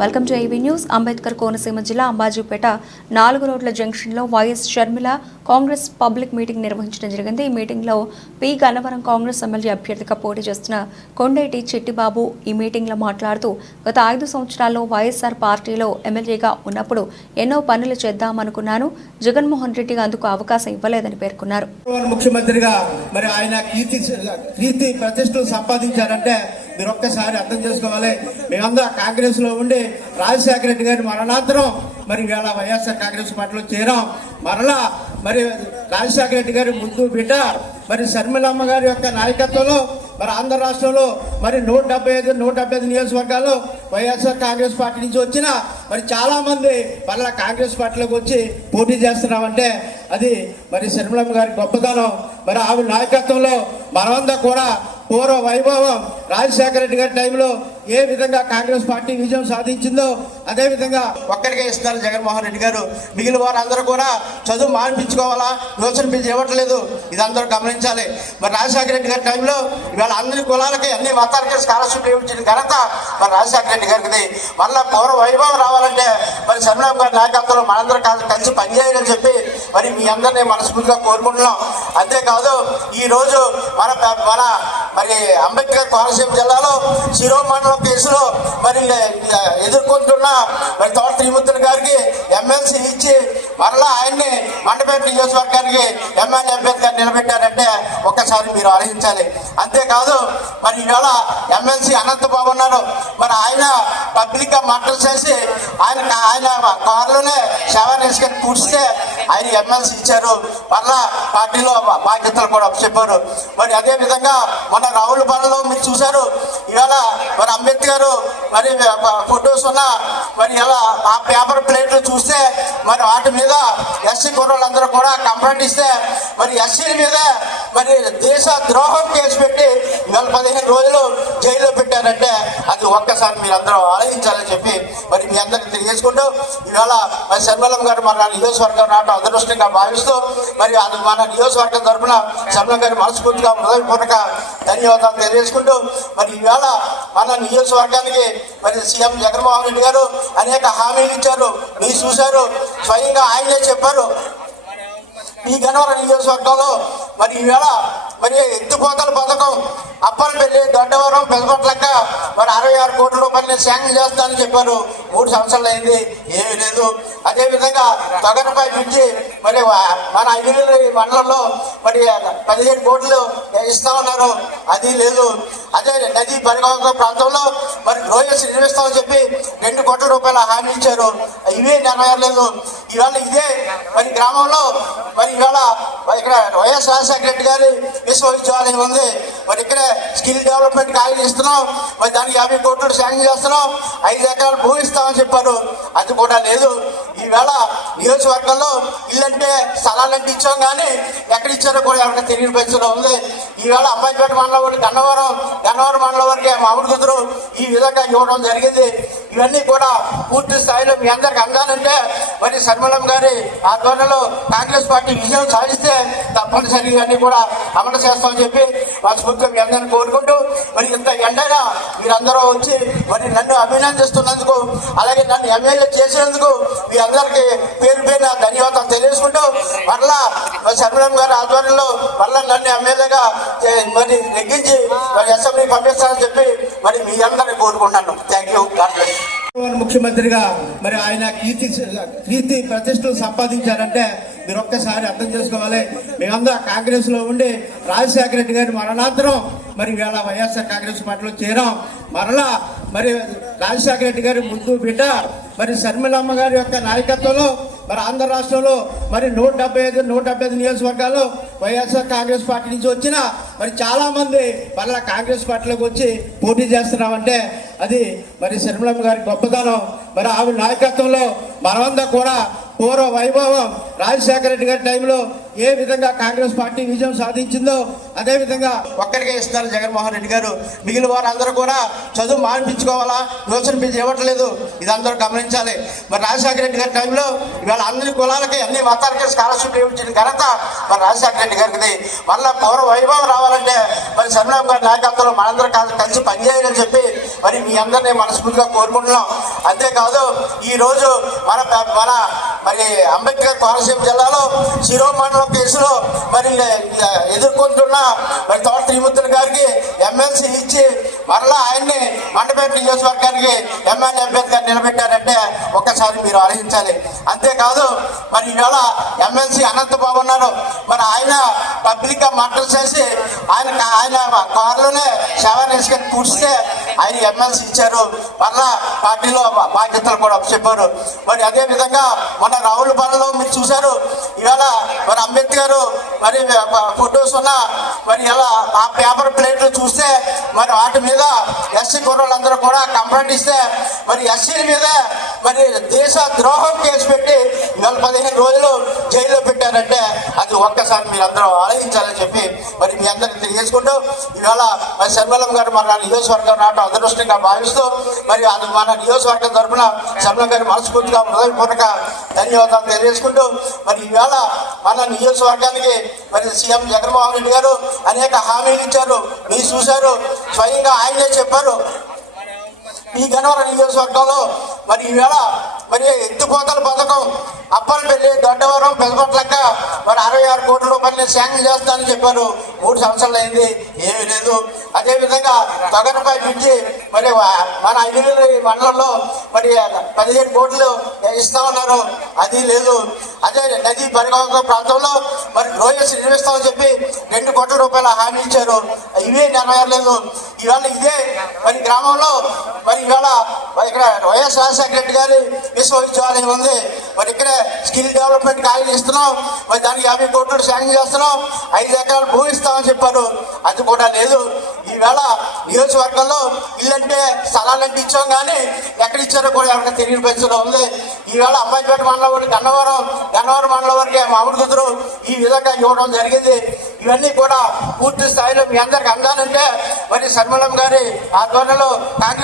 Welcome to AV news Ambedkar Konaseema జిల్లా అంబాజీపేట నాలుగు రోడ్ల జంక్షన్లో YS Sharmila Congress public meeting నిర్వహించడం జరిగింది. ఈ మీటింగ్లో పి గన్నవరం కాంగ్రెస్ ఎమ్మెల్యే అభ్యర్థిగా పోటీ చేస్తున్న కొండేటి చెట్టిబాబు ఈ మీటింగ్లో మాట్లాడుతూ గత ఐదు సంవత్సరాల్లో వైఎస్ఆర్ పార్టీలో ఎమ్మెల్యేగా ఉన్నప్పుడు ఎన్నో పనులు చేద్దామనుకున్నాను. జగన్మోహన్ రెడ్డికి అందుకు అవకాశం ఇవ్వలేదని పేర్కొన్నారు. ముఖ్యమంత్రిగా మరి ఆయన కీర్తి కీర్తి ప్రతిష్టలు సంపాదించారంటే మీరు ఒక్కసారి అర్థం చేసుకోవాలి. మేమందరం కాంగ్రెస్లో ఉండి రాజశేఖర రెడ్డి గారి మరణాంతరం మరి ఇవాళ వైఎస్ఆర్ కాంగ్రెస్ పార్టీలో చేరాం. మరలా మరి రాజశేఖర రెడ్డి గారి ముందు బిడ్డ మరి శర్మిలమ్మ గారి యొక్క నాయకత్వంలో మరి ఆంధ్ర రాష్ట్రంలో మరి నూట డెబ్బై ఐదు నూట డెబ్బై ఐదు నియోజకవర్గాల్లో వైఎస్ఆర్ కాంగ్రెస్ పార్టీ నుంచి వచ్చిన మరి చాలా మంది మళ్ళా కాంగ్రెస్ పార్టీలోకి వచ్చి పోటీ చేస్తున్నామంటే అది మరి శర్మిలమ్మ గారి గొప్పతనం. మరి ఆవిడ నాయకత్వంలో మనమంతా కూడా పూర్వ వైభవం రాజశేఖర రెడ్డి గారి టైంలో ఏ విధంగా కాంగ్రెస్ పార్టీ విజయం సాధించిందో అదే విధంగా ఒక్కరికే ఇస్తున్నారు జగన్మోహన్ రెడ్డి గారు. మిగిలిన వారు అందరూ కూడా చదువు మానిపించుకోవాలా? యోచన పిలిచి ఇవ్వట్లేదు. ఇది అందరూ గమనించాలి. మరి రాజశేఖర రెడ్డి గారి టైంలో ఇవాళ అందరి కులాలకి అన్ని మతాలకి స్కాలర్షిప్ ఇవ్వచ్చిన ఘనత మరి రాజశేఖర రెడ్డి గారికి మళ్ళా పూర్వ వైభవం రావాలంటే మరి చంద్రబాబు గారి నాయకత్వంలో మనందరం కలిసి- కలిసి పనిచేయాలని చెప్పి మరి మీ అందరినీ మనస్ఫూర్తిగా కోరుకుంటున్నాం. అంతేకాదు ఈ రోజు మన మన మరి అంబేద్కర్ కోనసీమ జిల్లాలో శిరోమండలం కేసులో మరి ఎదుర్కొంటున్న మరి తోట త్రిమూర్తులు గారికి ఎమ్మెల్సీ ఇచ్చి మరలా ఆయన్ని మండపేట నియోజకవర్గానికి ఎమ్మెల్యే అంబేద్కర్ నిలబెట్టారంటే ఒక్కసారి మీరు ఆలోచించాలి. అంతేకాదు మరి ఇవాళ ఎమ్మెల్సీ అనంతబాబు ఉన్నారు. మరి ఆయన పబ్లిక్గా మాటలు చేసి ఆయన ఆయన కారులోనే సేవా వేసుకొని కూర్చితే ఆయన ఎమ్మెల్సీ ఇచ్చారు. మళ్ళా పార్టీలో బాధ్యతలు కూడా చెప్పారు. మరి అదే విధంగా మన రావుల పనులు మీరు చూశారు. ఇవాళ మరి అంబేద్కర్ మరి ఫొటోస్ ఉన్న మరి ఇలా ఆ పేపర్ ప్లేట్లు చూస్తే మరి వాటి మీద ఎస్సీ కుర్రోళ్ళందరూ కూడా కంప్లైంట్ ఇస్తే మరి ఎస్సీల మీద మరి దేశ ద్రోహం కేసు పెట్టి నెల పదిహేను రోజులు జైల్లో పెట్టారంటే అది ఒక్కసారి మీరు అందరూ ఆలోచించాలని చెప్పి మరి చేసుకుంటూ అందరికి ఇవాళ మరి శర్మలం గారు మన నియోజకవర్గం రావడం అదృష్టంగా భావిస్తూ మరి అది మన నియోజకవర్గం తరఫున శర్మలం గారి మనస్ఫూర్తిగా హృదయపూర్వక ధన్యవాదాలు తెలియజేసుకుంటూ మరి ఈవేళ మన నియోజకవర్గానికి మరి సీఎం జగన్మోహన్ రెడ్డి గారు అనేక హామీలు ఇచ్చారు. మీరు చూశారు. స్వయంగా ఆయనే చెప్పారు. ఈ గన్నవరం నియోజకవర్గంలో మరి ఈవేళ మరి ఎత్తుపోతల పథకం అప్పలపల్లి దొడ్డవరం పెదపట్లక్క మరి అరవై ఆరు కోట్ల రూపాయలు శాంక్షన్ చేస్తానని చెప్పారు. మూడు సంవత్సరాలు అయింది ఏమీ లేదు. అదేవిధంగా తగనపై పిలిచి మరి మన ఐదుగురు మండలంలో మరి పదిహేడు కోట్లు ఇస్తా ఉన్నారు. అది లేదు. అదే నది పరివాహక ప్రాంతంలో మరి రోయల్స్ నిర్మిస్తామని చెప్పి రెండు కోట్ల రూపాయల హామీ ఇచ్చారు. ఇవే నెరవేరలేదు ఇవాళ ఇదే మరి గ్రామంలో మరి ఇవాళ మరి ఇక్కడ వైఎస్ రాజశేఖర రెడ్డి గారి విశ్వవిద్యాలయం ఉంది. ఇక్కడే స్కిల్ డెవలప్మెంట్ కాలేజ్ ఇస్తున్నాం. మరి దానికి యాభై కోట్లు శాంక్షన్ చేస్తున్నాం. ఐదు ఎకరాలు భూమి ఇస్తామని చెప్పారు. అది కూడా లేదు. ఈవేళ నియోజకవర్గంలో ఇల్లంటే స్థలాలంటే ఇచ్చాం కానీ ఎక్కడ ఇచ్చారో కూడా ఎవరికి తెలియని పరిస్థితిలో ఉంది. ఈవేళ అమ్మాయిపేట మండలం వరకు గన్నవరం గన్నవరం మండలం వరకే మామిడి కుదురు ఈ విధంగా ఇవ్వడం జరిగింది. ఇవన్నీ కూడా పూర్తి స్థాయిలో మీ అందరికి అందాలంటే మరి శర్మలం గారి ఆధ్వర్యంలో కాంగ్రెస్ పార్టీ విజయం సాధిస్తే తప్పనిసరిగా ఇవన్నీ కూడా అమలు చేస్తామని చెప్పి మనస్ఫూర్తిగా మీ అందరిని కోరుకుంటూ మరి ఇంత ఎండగా మీరందరూ వచ్చి మరి నన్ను అభినందిస్తున్నందుకు అలాగే నన్ను ఎమ్మెల్యే చేసినందుకు మీ అందరికీ పేరు పేరు ధన్యవాదాలు తెలియజేసుకుంటూ మరలా శర్మలం గారి ఆధ్వర్యంలో మరలా నన్ను ఎమ్మెల్యేగా మరి నెగ్గించి మరి అసెంబ్లీ పంపిస్తానని చెప్పి మరి మీ అందరిని కోరుకుంటున్నాను. థ్యాంక్ యూ గాడ్ బ్లెస్ ముఖ్యమంత్రిగా మరి ఆయన కీర్తి కీర్తి ప్రతిష్టలు సంపాదించారంటే మీరు ఒక్కసారి అర్థం చేసుకోవాలి. మేమందరూ కాంగ్రెస్లో ఉండి రాజశేఖర రెడ్డి గారి మరణాంతరం మరి ఇవాళ వైఎస్ఆర్ కాంగ్రెస్ పార్టీలో చేరాం. మరలా మరి రాజశేఖర రెడ్డి గారి ముందు బిడ్డ మరి శర్మిలమ్మ గారి యొక్క నాయకత్వంలో మరి ఆంధ్ర రాష్ట్రంలో మరి నూట డెబ్బై ఐదు నూట డెబ్బై ఐదు నియోజకవర్గాల్లో వైఎస్ఆర్ కాంగ్రెస్ పార్టీ నుంచి వచ్చిన మరి చాలా మంది మళ్ళా కాంగ్రెస్ పార్టీలోకి వచ్చి పోటీ చేస్తున్నామంటే అది మరి శర్మిలమ్మ గారి గొప్పతనం. మరి ఆవిడ నాయకత్వంలో మనమంతా కూడా పూర్వ వైభవం రాజశేఖర రెడ్డి గారి టైంలో ఏ విధంగా కాంగ్రెస్ పార్టీ విజయం సాధించిందో అదే విధంగా ఒక్కరికే ఇస్తున్నారు జగన్మోహన్ రెడ్డి గారు. మిగిలిన వారందరూ కూడా చదువు మానిపించుకోవాలా? యోచన పిలిచి ఇవ్వట్లేదు. ఇది అందరూ గమనించాలి. మరి రాజశేఖర రెడ్డి గారి టైంలో ఇవాళ అన్ని కులాలకి అన్ని మతాలకి స్కాలర్షిప్ ఇవ్వించిన ఘనత మరి రాజశేఖర రెడ్డి గారికి మళ్ళీ పూర్వ వైభవం రావాలంటే మరి శర్మరావు గారి నాయకత్వంలో మనందరం కాదు కలిసి పనిచేయాలని చెప్పి మరి మీ అందరినీ మనస్ఫూర్తిగా కోరుకుంటున్నాం. అంతేకాదు ఈ రోజు మన మన మరి అంబేద్కర్ కోనసీమ జిల్లాలో శిరోమండలం కేసులో మరి ఎదుర్కొంటున్న మరి తోట త్రిమూర్తులు గారికి ఎమ్మెల్సీ ఇచ్చి మరలా ఆయన్ని మండపేట నియోజకవర్గానికి ఎమ్మెల్యే అంబేద్కర్ నిలబెట్టారంటే ఒక్కసారి మీరు ఆలోచించాలి. అంతేకాదు మరి ఇవాళ ఎమ్మెల్సీ అనంతబాబు ఉన్నారు మరి ఆయన పబ్లిక్గా మాటలు చేసి ఆయన ఆయన కారులోనే శవాన్ని వేసుకొని కూర్చితే ఆయన ఎమ్మెల్సీ ఇచ్చారు. మళ్ళా పార్టీలో బాధ్యతలు కూడా చెప్పారు. మరి అదే విధంగా మన రావుల పనులు మీరు చూశారు. ఇవాళ మరి అంబేద్కర్ మరి ఫొటోస్ ఉన్న మరి ఇలా ఆ పేపర్ ప్లేట్లు చూస్తే మరి వాటి మీద ఎస్సీ కుర్రోళ్ళందరూ కూడా కంప్లైంట్ ఇస్తే మరి ఎస్సీల మీద మరి దేశ ద్రోహం కేసు పెట్టి నెల పదిహేను రోజులు జైల్లో పెట్టారంటే అది ఒక్కసారి మీరు అందరూ ఆలోచించాలని చెప్పి మరి మీ అందరికి చేసుకుంటూ ఇవాళ మరి శర్మలం గారు మన నియోజకవర్గం రావడం అదృష్టంగా భావిస్తూ మరి అది మన నియోజకవర్గం తరఫున శర్మలం గారి మనస్ఫూర్తిగా హృదయపూర్వక ధన్యవాదాలు తెలియజేసుకుంటూ మరి ఈవేళ మన నియోజకవర్గానికి మరి సీఎం జగన్మోహన్ రెడ్డి గారు అనేక హామీలు ఇచ్చారు. మీరు చూశారు. స్వయంగా ఆయనే చెప్పారు. ఈ గనవరం నియోజకవర్గంలో మరి ఈవేళ మరి ఎత్తిపోతల పథకం అప్పలపల్లి దొడ్డవరం పెదపట్లక్క మరి అరవై ఆరు కోట్ల రూపాయలు శాంక్షన్ చేస్తానని చెప్పారు. మూడు సంవత్సరాలు అయింది. ఏమీ లేదు. అదేవిధంగా తొగనపై పిచ్చి మరి మన ఐదుగురు మండలంలో మరి పదిహేడు కోట్లు ఇస్తా ఉన్నారు. అది లేదు. అదే నది పరిగణ ప్రాంతంలో మరి రోయస్ నిర్మిస్తామని చెప్పి రెండు కోట్ల రూపాయల హామీ ఇచ్చారు. ఇవే నెరవేరలేదు ఇవాళ ఇదే మరి గ్రామంలో మరి ఇవాళ ఇక్కడ వైఎస్ రాజశేఖర రెడ్డి గారి విశ్వవిద్యాలయం ఉంది. మరి ఇక్కడే స్కిల్ డెవలప్మెంట్ కాలేజ్ ఇస్తున్నాం. మరి దానికి యాభై కోట్లు శాంక్షన్ చేస్తున్నాం. ఐదు ఎకరాలు భూమి ఇస్తామని చెప్పారు. అది కూడా లేదు. ఈవేళ నియోజకవర్గంలో ఇల్లంటే స్థలాలంటే ఇచ్చాం కానీ ఎక్కడ ఇచ్చారో కూడా ఎవరికి తెలియని పరిస్థితిలో ఉంది. ఈవేళ అబ్బాయిపేట మండలం వరకు గన్నవరం గన్నవరం మండలం వారికి మామిడి కుదురు ఈ విధంగా ఇవ్వడం జరిగింది. ఇవన్నీ కూడా పూర్తి స్థాయిలో మీ అందరికి అందాలంటే మరి శర్మలం గారి ఆధ్వర్యంలో కాంగ్రెస్